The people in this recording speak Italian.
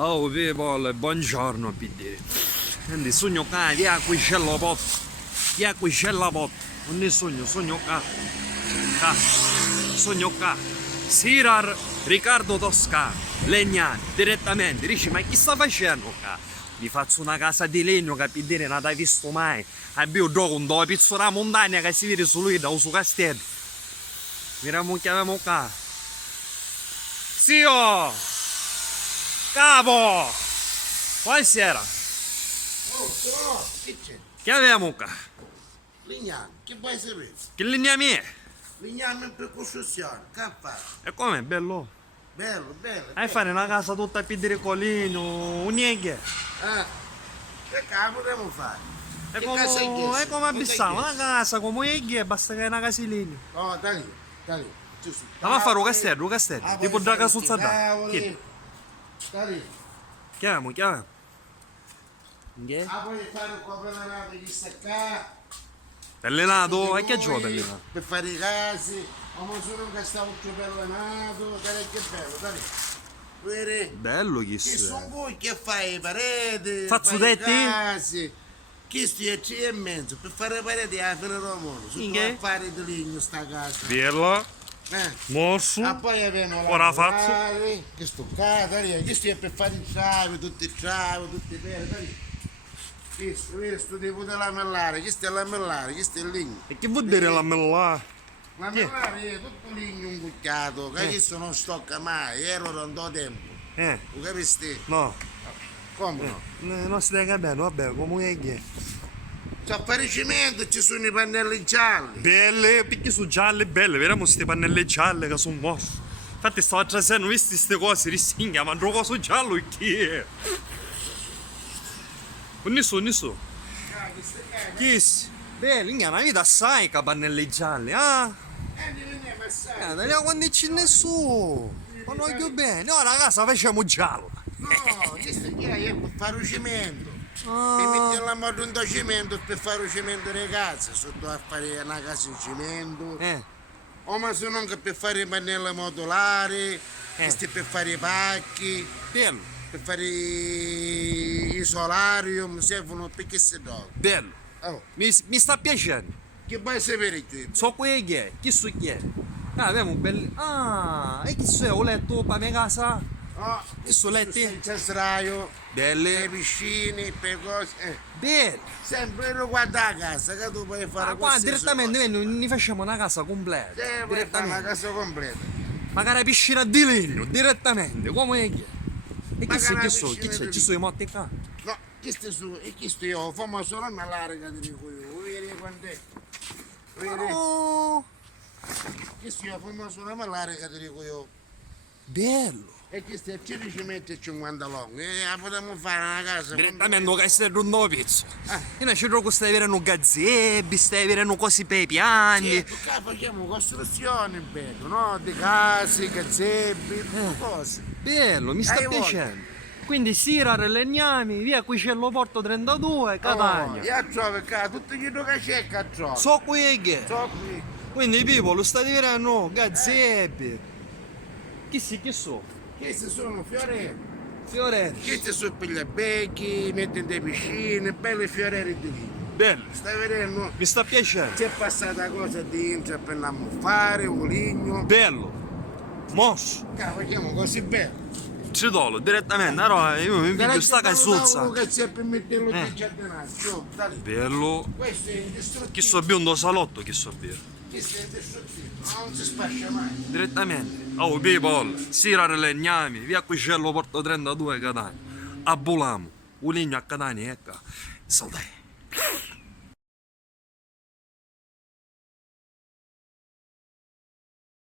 Oh people, buongiorno PD. Quindi sogno qua, via qui c'è la pot. Via qui c'è la pot. Non ne sogno qua. Qua. Sogno qua. Sirar Riccardo Toscano, Legnani, direttamente. Dici, ma chi sta facendo qua? Mi faccio una casa di legno che PD non l'hai visto mai. Abbiamo gioco un do pizzola montagna che si vede su lui da un suo castello. Miriamo chiamiamo qua. Zio! Capo! Buonasera! Oh, però, che c'è? Che abbiamo qua? Ligname, che vuoi sapere? Che linea mia? Ligname per costruzione, che fai? E com'è bello? Bello, bello. Hai fare una casa tutta a piedere colino, un niente. Che capo dobbiamo fare? È Che casa è questa? come abissamo, Cosa è una casa come niente, basta che è una casa di legno. Oh, da lì, giusto. Andiamo a fare un castello, tipo da casa sul Che? Da lì. Chiamiamo. Che? Puoi fare un cooperato di staccare. Pellenato, e che gioco pellenato? Per fare i casi, ma sono che stavo più pellenato, dai che bello, dai. Vedi? Bello chi Che sono voi che fai le pareti, Faccio fai i detti? casi. Chi stia a 3 e mezzo per fare le pareti alla fine del mondo. Sono Che? affari di legno sta casa. Bella, Eh. morso. Poi abbiamo la Ora faccio. che sto casa, che stia per fare i ciavi, tutti i pere, dai. Vedi, sto tipo di lamellare, chi sta a lamellare, chi sta il legno. E che vuol dire la mella? Lamellare è tutto legno incucchiato, che questo non stocca mai, ero rondo tempo. Lo capisti? No, Come no? non stai capendo, vabbè, come è che? C'è apparecimento, ci sono i pannelli gialli. Belle, perché sono gialle, belle, vediamo queste pannelle gialle che sono morse. Infatti stavo attraversando, visti queste cose, risingha, ma un coso giallo e chi è? Non so. Chi si? Belle, in una vita assai che pannelle gialle, ah? Daniamo quando c'è nessuno. Ma non voglio bene, ora a casa facciamo giallo. No, questo è per fare il cemento. Mi Ah, metti la moto in cemento per fare il cemento le case, sotto a fare una casa in cemento. O ma se non che per fare i pannelli modulari, questi per fare i pacchi, bello, per fare i solarium, servono perché si dove. bello. Oh, Mi sta piacendo. che vuoi sapere qui? So quello che è, chi so chi è? Ah, abbiamo un bel... Ah, e chi so è? Ho letto per mia casa? Oh, Che soletti? senza sdraio, le Belle, piscine, per cose. belle. Sempre guarda a casa che tu puoi fare Ma qua direttamente ne facciamo una casa completa. puoi fare una Direttamente. casa completa. Magari piscina di legno, direttamente, come è che è? E chi so, Magari chi so? Chi piscina c'è? di Ci sono i motti qua? No, questo su, e questo io, fammi solo una larga ti dico io, vedi quant'è? Vedi? Oh, Questo io, fammi solo una larga ti dico io. bello. E questo è 15 metri e 50 long, potremmo fare una casa. Direttamente che stai dando pizzo. Io non ci trovo stai avendo gazzebi, stai avendo cose per i piani. Qua facciamo costruzioni, bello, no? Di case, gazzebi, cose. Bello, mi sta Hai voglia. piacendo. Quindi Sirar, Legnami, via Quicello Porto 32, Catania. Io trovo qua, tutto quello che c'è qua trovo. So qui che. So qui. Quindi people, lo stai vedendo, gazzebi. Chi so? Questi sono fioretti. Fioretti. Questi sono per gli becchi, mettono delle piscine, belle fioretti di lì. Bello, Stai vedendo? mi sta piacendo. C'è passata cosa dentro per fare un ligno. Bello. Mosso. Qua facciamo così bello. Cidolo, direttamente, allora io mi vedo sta cazzuzza. Che c'è per metterlo di giardinaggio. Bello. Questo è indistruttivo. Chi so biondo salotto, chi so biondo. Questo è indistruttivo. Non si spaccia mai. Direttamente. Oh people, Sirar Legnami, via Quicello Porto 32 Catania. A Bulamo, un legno a Catania, ecco. Soldai.